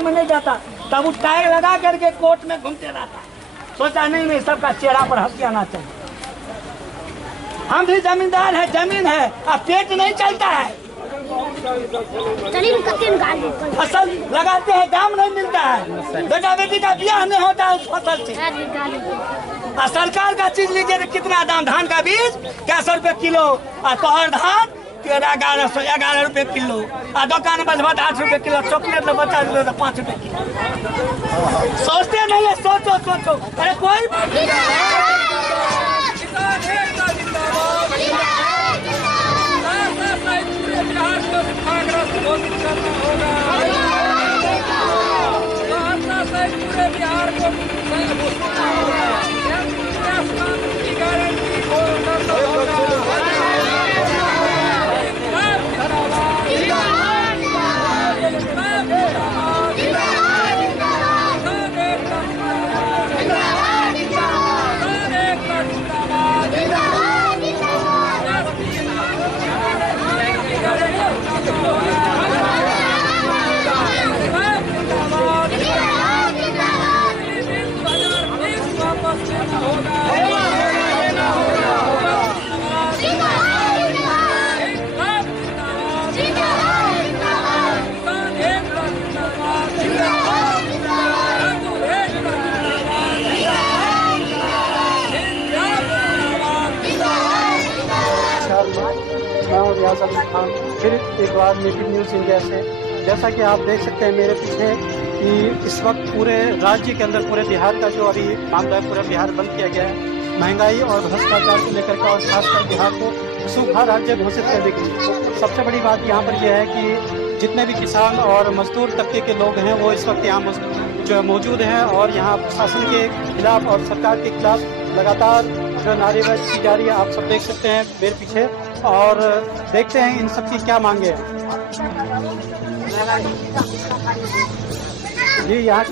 में नहीं जाता तब वो टैग लगा करके कोर्ट में घूमते रहता। सोचा नहीं सबका चेहरा पर हंसी आना चाहिए। हम भी जमींदार है, जमीन है, अब पेट नहीं चलता है। फसल लगाते हैं, दाम नहीं मिलता है। बेटा बेटी का ब्याह नहीं होता है उस फसल से। सरकार का चीज लीजिए तो कितना दाम, धान का बीज 100 रुपए किलो और तोहर धान 1111 रुपए किलो और दुकान पर 8 रुपए किलो। चॉकलेट तो बचा दे तो 5 रुपए किलो। सोचते नहीं है, सोचो। अरे कोई पूरे बिहार को फिर एक बार नेटिव न्यूज़ इंडिया से। जैसा कि आप देख सकते हैं मेरे पीछे कि इस वक्त पूरे राज्य के अंदर, पूरे बिहार का जो अभी मामला है, पूरा बिहार बंद किया गया है महंगाई और भ्रष्टाचार को लेकर के, और खासकर बिहार को सूखा राज्य घोषित करने के लिए। सबसे बड़ी बात यहाँ पर यह है कि जितने भी किसान और मजदूर तबके के लोग हैं वो इस वक्त यहाँ जो मौजूद हैं और यहाँ प्रशासन के खिलाफ और सरकार के खिलाफ लगातार जो नारेबाजी की जा रही है। आप सब देख सकते हैं मेरे पीछे और देखते हैं इन सब की क्या मांगे हैं। जी यहाँ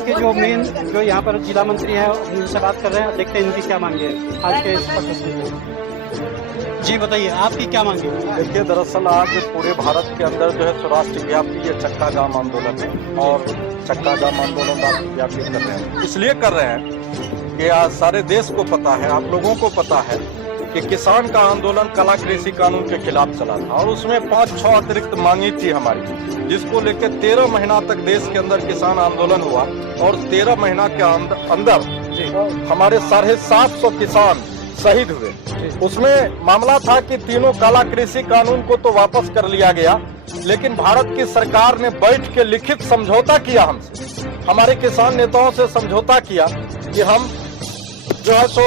के जो मेन जो यहाँ पर जिला मंत्री हैं उनसे बात कर रहे हैं, देखते हैं इनकी क्या मांगे हैं आज के इस प्रदर्शन में। जी बताइए आपकी क्या मांगे? देखिए, दरअसल आज पूरे भारत के अंदर जो है स्वराष्ट्र व्यापी ये चक्का जाम आंदोलन है और चक्का जाम आंदोलन राष्ट्रव्यापी कर रहे हैं। इसलिए कर रहे हैं कि आज सारे देश को पता है, आप लोगों को पता है कि किसान का आंदोलन काला कृषि कानून के खिलाफ चला था और उसमें 5-6 अतिरिक्त मांगी थी हमारी, जिसको लेकर 13 महीना तक देश के अंदर किसान आंदोलन हुआ और 13 महीना के अंदर हमारे 750 किसान शहीद हुए। उसमें मामला था कि तीनों काला कृषि कानून को तो वापस कर लिया गया, लेकिन भारत की सरकार ने बैठ के लिखित समझौता किया हमसे, हमारे किसान नेताओं से समझौता किया कि हम जो है सो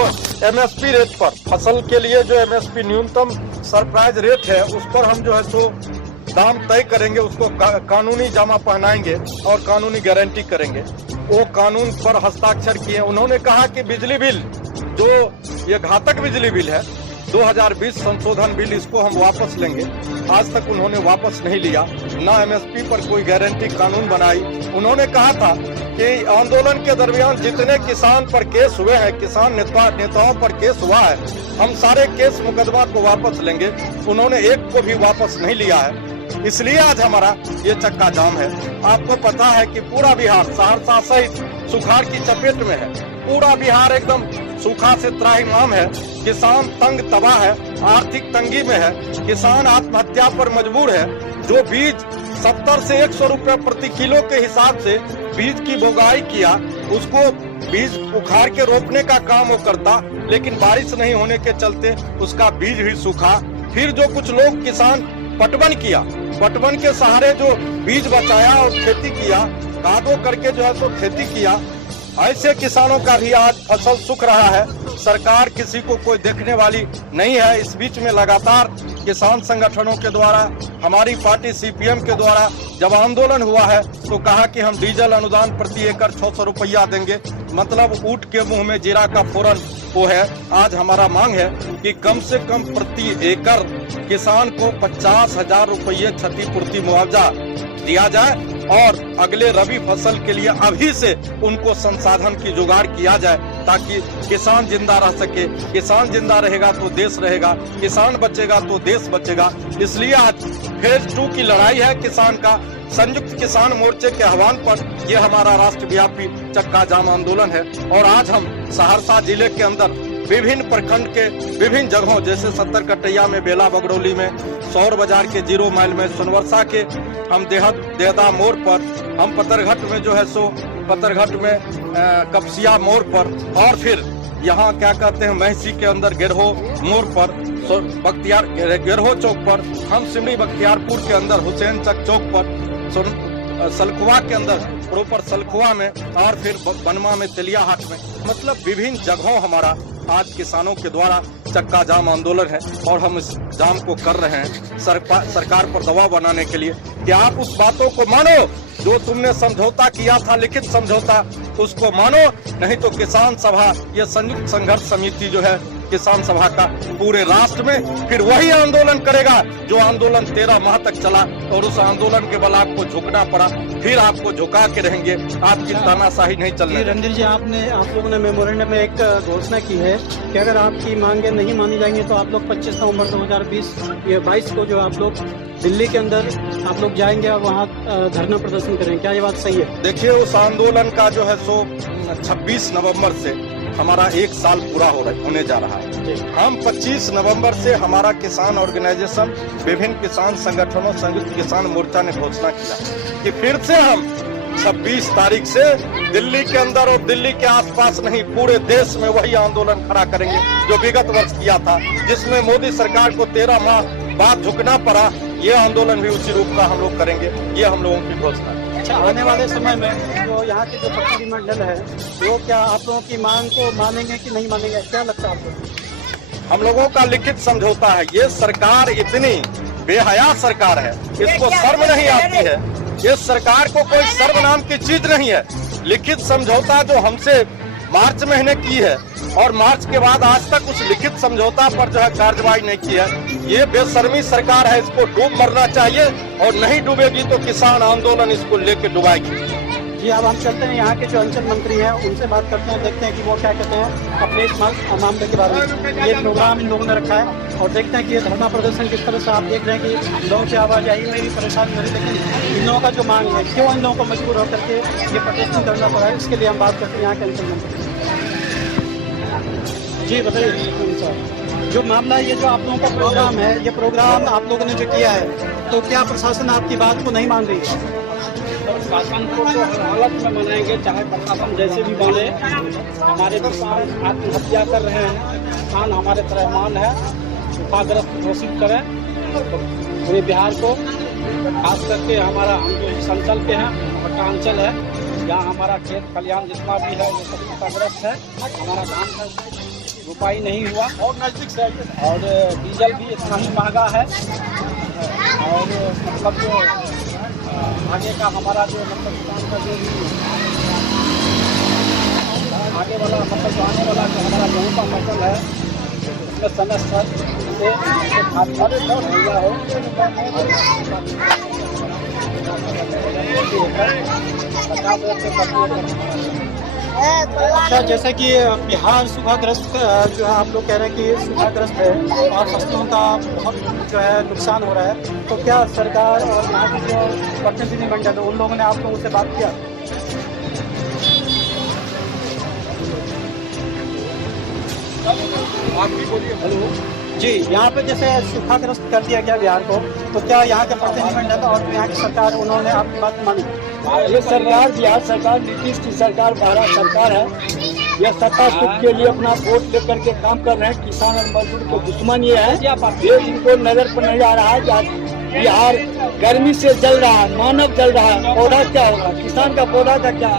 एमएसपी रेट पर, फसल के लिए जो एमएसपी न्यूनतम सरप्राइज रेट है उस पर हम जो है सो दाम तय करेंगे, उसको कानूनी जामा पहनाएंगे और कानूनी गारंटी करेंगे। वो कानून पर हस्ताक्षर किए। उन्होंने कहा कि बिजली बिल जो ये घातक बिजली बिल है 2020 संशोधन बिल, इसको हम वापस लेंगे। आज तक उन्होंने वापस नहीं लिया, ना एमएसपी पर कोई गारंटी कानून बनाई। उन्होंने कहा था कि आंदोलन के दरमियान जितने किसान पर केस हुए हैं, किसान नेताओं पर केस हुआ है, हम सारे केस मुकदमा को वापस लेंगे। उन्होंने एक को भी वापस नहीं लिया है, इसलिए आज हमारा ये चक्का जाम है। आपको पता है कि पूरा बिहार सहरसा सहित सुखाड़ की चपेट में है। पूरा बिहार एकदम सूखा से त्राहिमाम है। किसान तंग तबाह है, आर्थिक तंगी में है, किसान आत्महत्या पर मजबूर है। जो बीज 70 से 100 रुपए प्रति किलो के हिसाब से बीज की बोगाई किया, उसको बीज उखाड़ के रोपने का काम वो करता, लेकिन बारिश नहीं होने के चलते उसका बीज भी सूखा। फिर जो कुछ लोग किसान पटवन किया, पटवन के सहारे जो बीज बचाया और खेती किया, कादो करके जो है सो खेती किया, ऐसे किसानों का भी आज फसल सूख रहा है। सरकार किसी को कोई देखने वाली नहीं है। इस बीच में लगातार किसान संगठनों के द्वारा, हमारी पार्टी सीपीएम के द्वारा जब आंदोलन हुआ है तो कहा कि हम डीजल अनुदान प्रति एकड़ 600 रुपया देंगे, मतलब ऊंट के मुंह में जीरा का फोरन वो है। आज हमारा मांग है कि कम से कम प्रति एकड़ किसान को 50,000 रुपये क्षतिपूर्ति मुआवजा दिया जाए और अगले रबी फसल के लिए अभी से उनको संसाधन की जुगाड़ किया जाए, ताकि किसान जिंदा रह सके। किसान जिंदा रहेगा तो देश रहेगा, किसान बचेगा तो देश बचेगा। इसलिए आज फेज 2 की लड़ाई है किसान का। संयुक्त किसान मोर्चे के आह्वान पर ये हमारा राष्ट्रव्यापी चक्का जाम आंदोलन है। और आज हम सहरसा जिले के अंदर विभिन्न प्रखंड के विभिन्न जगहों, जैसे 70 कटैया में, बेला बगरौली में, सौर बाजार के 0 माइल में, सोनवर्षा के हम देहदा मोड़ पर, हम पतरघट में जो है सो पतरघट में कपसिया मोड़ पर, और फिर यहाँ क्या कहते हैं महसी के अंदर गेरहो मोड़ पर, बख्तियार गेरहो चौक पर, हम सिमरी बख्तियारपुर के अंदर हुसैन चक चौक पर, सलखुआ के अंदर प्रॉपर सलखुआ में, और फिर बनवा में, तेलिया हाट में, मतलब विभिन्न जगहों हमारा आज किसानों के द्वारा चक्का जाम आंदोलन है। और हम इस जाम को कर रहे हैं सरकार पर दबाव बनाने के लिए कि आप उस बातों को मानो जो तुमने समझौता किया था, लिखित समझौता, उसको मानो, नहीं तो किसान सभा, ये संयुक्त संघर्ष समिति जो है किसान सभा का, पूरे राष्ट्र में फिर वही आंदोलन करेगा जो आंदोलन 13 माह तक चला। और उस आंदोलन के बल आपको झुकना पड़ा, फिर आपको झुका के रहेंगे, आपकी तानाशाही नहीं चलने। रणधीर जी, आप लोगों ने मेमोरेंडम में एक घोषणा की है कि अगर आपकी मांगे नहीं मानी जाएंगी तो आप लोग 25 नवंबर 2022 को जो आप लोग दिल्ली के अंदर आप लोग जाएंगे और वहाँ धरना प्रदर्शन करेंगे। क्या ये बात सही है? देखिए, उस आंदोलन का जो है सो 26 नवंबर से हमारा 1 साल पूरा होने जा रहा है। हम 25 नवंबर से हमारा किसान ऑर्गेनाइजेशन, विभिन्न किसान संगठनों, संयुक्त किसान मोर्चा ने घोषणा किया कि फिर से हम 26 तारीख से दिल्ली के अंदर और दिल्ली के आसपास नहीं, पूरे देश में वही आंदोलन खड़ा करेंगे जो विगत वर्ष किया था, जिसमें मोदी सरकार को 13 माह बाद झुकना पड़ा। ये आंदोलन भी उसी रूप का हम लोग करेंगे, ये हम लोगों की घोषणा है। अच्छा, आने वाले समय में जो यहाँ के जो प्रतिनिधिमंडल है वो क्या आप लोगों की मांग को मानेंगे कि नहीं मानेंगे, क्या लगता है आपको? हम लोगों का लिखित समझौता है। ये सरकार इतनी बेहया सरकार है, इसको शर्म नहीं आती है। इस सरकार को कोई शर्म नाम की चीज नहीं है। लिखित समझौता जो हमसे मार्च महीने की है, और मार्च के बाद आज तक उस लिखित समझौता पर जो है कार्रवाई नहीं की है। ये बेशर्मी सरकार है, इसको डूब मरना चाहिए, और नहीं डूबेगी तो किसान आंदोलन इसको लेके डुबाएगी। जी, अब हम चलते हैं यहाँ के जो अंचल मंत्री हैं उनसे बात करते हैं, देखते हैं कि वो क्या कहते हैं अपने इस मामले के बारे में। ये प्रोग्राम इन लोगों ने रखा है और देखते हैं कि ये धरना प्रदर्शन किस तरह से, आप देख रहे हैं कि लोगों की आवाजाही में भी परेशानी हो रही है, लेकिन इन लोगों का जो मांग है, क्यों इन लोगों को मजबूर होकर के ये प्रदर्शन करना पड़ा है, इसके लिए हम बात करते हैं यहाँ के अंचल मंत्री। जी बताइए, जो मामला ये जो आप लोगों का प्रोग्राम है, ये प्रोग्राम आप लोगों ने जो किया है, तो क्या प्रशासन आपकी बात को नहीं मान रही है? शासन को तो हर हालत में मनाएंगे, चाहे प्रशासन जैसे भी माने। हमारे किसान आत्महत्या कर रहे हैं, किसान हमारे तरहमान है, सूखाग्रस्त घोषित करें तो पूरे बिहार को, खास करके हमारा, हम जो इस अंचल के हैं, पट्टा अंचल है, यहाँ हमारा खेत खलिहान जितना भी है वो सब सूखाग्रस्त है। हमारा धान का रुपाई नहीं हुआ, और नजदीक से, और डीजल भी इतना ही महंगा है, और मतलब जो आगे का हमारा जो मतलब किसान का जो भी आगे वाला मतलब जो आने वाला जो हमारा गेहूँ का फसल है, उसमें समय से खाद्यान्न हो, अच्छा, जैसे कि बिहार सूखाग्रस्त जो है, आप लोग कह रहे हैं कि सूखाग्रस्त है और फसलों का बहुत जो है नुकसान हो रहा है, तो क्या सरकार और यहाँ के जो प्रतिनिधिमंडल है उन लोगों ने आप लोगों से बात किया? आप भी बोलिए। हेलो जी, यहाँ पे जैसे सूखाग्रस्त कर दिया गया बिहार को, तो क्या यहाँ के प्रतिनिधिमंडल और यहाँ की सरकार, उन्होंने आपकी बात मानी? ये सरकार, बिहार सरकार, नीतीश की सरकार, भारत सरकार है, यह सत्ता सुख के लिए अपना वोट लेकर के काम कर रहे हैं। किसान और मजदूर को दुश्मन ये है, ये इनको नजर पर नहीं आ रहा है कि बिहार गर्मी से जल रहा है, मानव जल रहा है, पौधा क्या होगा, किसान का पौधा का क्या,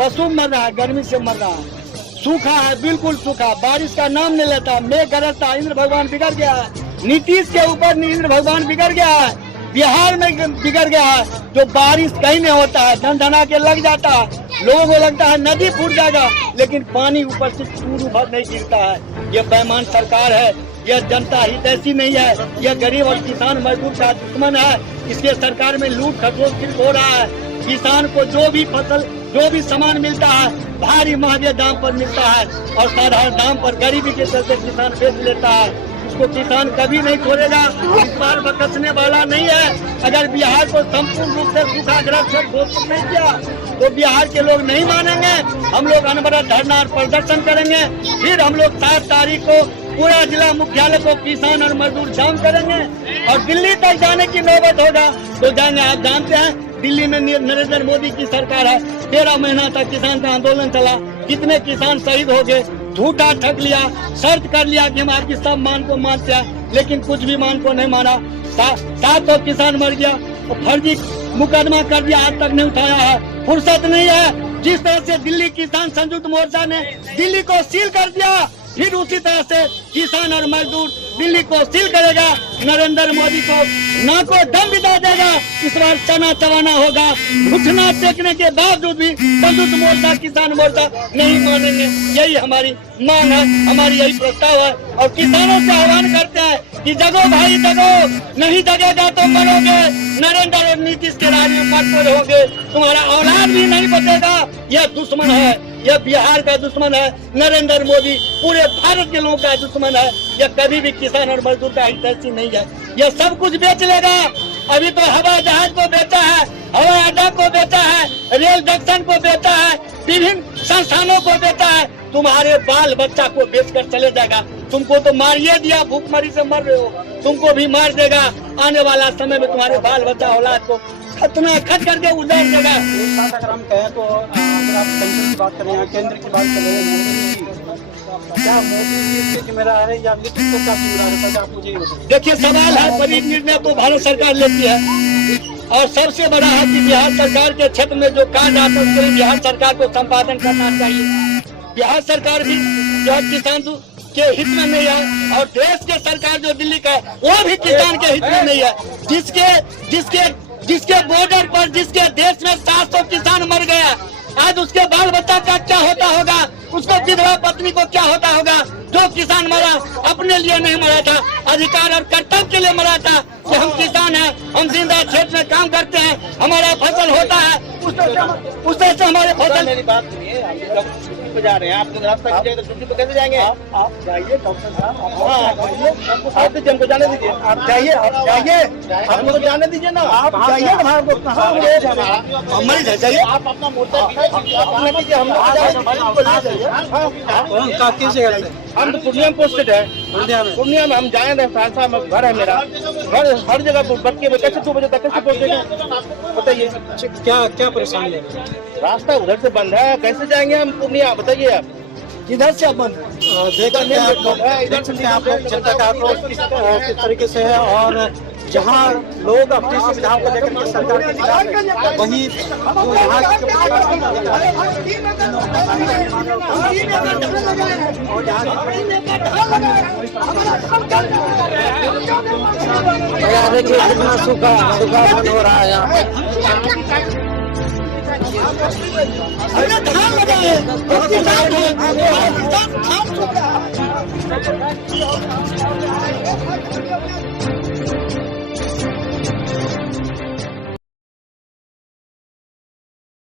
पशु मर रहा है, गर्मी से मर रहा है, सूखा है, बिल्कुल सूखा, बारिश का नाम नहीं लेता, मेघ गरजता, इंद्र भगवान बिगड़ गया है, नीतीश के ऊपर इंद्र भगवान बिगड़ गया है, बिहार में बिगड़ गया है, जो बारिश कहीं नहीं होता है, धन धना के लग जाता है, लोगों को लगता है नदी फूट जाएगा, लेकिन पानी ऊपर से चूरू भर नहीं गिरता है। ये बेईमान सरकार है, यह जनता हितैषी नहीं है, यह गरीब और किसान मजदूर का दुश्मन है। इसके सरकार में लूट खसोट हो रहा है। किसान को जो भी फसल, जो भी सामान मिलता है भारी महंगे दाम पर मिलता है और साधारण दाम पर गरीबी के चलते किसान बेच लेता है। इसको किसान कभी नहीं छोड़ेगा, इस बार बकसने वाला नहीं है। अगर बिहार को संपूर्ण रूप से सूखाग्रस्त घोषित नहीं किया तो बिहार के लोग नहीं मानेंगे। हम लोग अनवरत धरना और प्रदर्शन करेंगे। फिर हम लोग 7 तारीख को पूरा जिला मुख्यालय को किसान और मजदूर जाम करेंगे और दिल्ली तक जाने की नौबत होगा तो जाएंगे। आप जानते हैं दिल्ली में नरेंद्र मोदी की सरकार है। 13 महीना तक किसान का आंदोलन चला, कितने किसान शहीद हो गए। झूठा ठग लिया, शर्त कर लिया कि हम आपकी सब मांग को मानते हैं, लेकिन कुछ भी मांग को नहीं माना। 700 किसान मर गया और फर्जी मुकदमा कर दिया, आज तक नहीं उठाया है। फुर्सत नहीं है। जिस तरह से दिल्ली किसान संयुक्त मोर्चा ने दिल्ली को सील कर दिया, फिर उसी तरह से किसान और मजदूर दिल्ली को सील करेगा। नरेंद्र मोदी को ना को दम बिता देगा। इस बार चना चबाना होगा। घुटना टेकने के बावजूद भी संयुक्त मोर्चा किसान मोर्चा नहीं मानेंगे। यही हमारी मांग है, हमारी यही प्रस्ताव है और किसानों से आह्वान करते हैं कि जगो भाई जगो, नहीं जगेगा तो मरोगे। नरेंद्र और नीतीश के राज में मत रहोगे, तुम्हारा औलाद भी नहीं बचेगा। यह दुश्मन है, यह बिहार का दुश्मन है। नरेंद्र मोदी पूरे भारत के लोगों का दुश्मन है। यह कभी भी किसान और मजदूर का हितैषी नहीं है। यह सब कुछ बेच लेगा। अभी तो हवाई जहाज को बेचा है, हवाई अड्डा को बेचा है, रेल जंक्शन को बेचा है, विभिन्न संस्थानों को बेचा है। तुम्हारे बाल बच्चा को बेचकर चले जाएगा। तुमको तो मारिए दिया, भूखमरी से मर रहे हो, तुमको भी मार देगा। आने वाला समय में तुम्हारे बाल बच्चा औलाद को खतना खत करके उजाड़ देगा। अगर हम कहें तो अगर आप सेंटर की बात करें या केंद्र की बात करें, क्या मोदी जी इसके जिम्मेदार है या नीतीश को क्या जिम्मेदार है, आप मुझे ये बताइए। देखिए, सवाल है, बड़ी निर्णय तो भारत सरकार लेती है और सबसे बड़ा है कि बिहार सरकार के क्षेत्र में जो कार्य आता है उसके लिए बिहार सरकार को संपादन करना चाहिए। बिहार सरकार भी जो है किसान के हित में नहीं है और देश के सरकार जो दिल्ली का है वो भी किसान के हित में नहीं है। जिसके बॉर्डर पर, जिसके देश में 700 किसान मर गया, आज उसके बाल बच्चा का क्या होता होगा, उसको विधवा पत्नी को क्या होता होगा। जो किसान मरा अपने लिए नहीं मरा था, अधिकार और कर्तव्य के लिए मरा था कि हम किसान हैं, हम जिंदा क्षेत्र में काम करते हैं, हमारा फसल होता है, उस तरह से हमारे फसल। मेरी बात सुनिए, छुट्टी पे जा रहे हैं, आप रास्ता कीजिएगा तो छुट्टी पे कैसे जाएंगे? आप जाइए डॉक्टर साहब, आप दीजिए, हमको जाने दीजिए। आप जाइए, हमको तो जाने दीजिए ना। आप जाइए। मरीज है, जाइए। आप अपना मोर्चा कीजिए, हम हम तो पूर्णिया में पोस्टेड है। पूर्णिया में हम जाए रहे, सहरसा में घर है मेरा, घर हर जगह बच्चे में कैसे 2 बजे तक कैसे पहुँचेंगे बताइए। क्या परेशानी है? रास्ता उधर से बंद है, कैसे जाएंगे हम पूर्णिया बताइए आप। किधर से अपन देख सकते हैं आप लोग जनता का आक्रोश किस तरीके से है और जहाँ लोग अपनी सुविधाओं को लेकर के सरकार के खिलाफ है, वही जो यहाँ देखिए कितना सूखा बंद हो रहा है यहाँ पे। धान लगाए, धान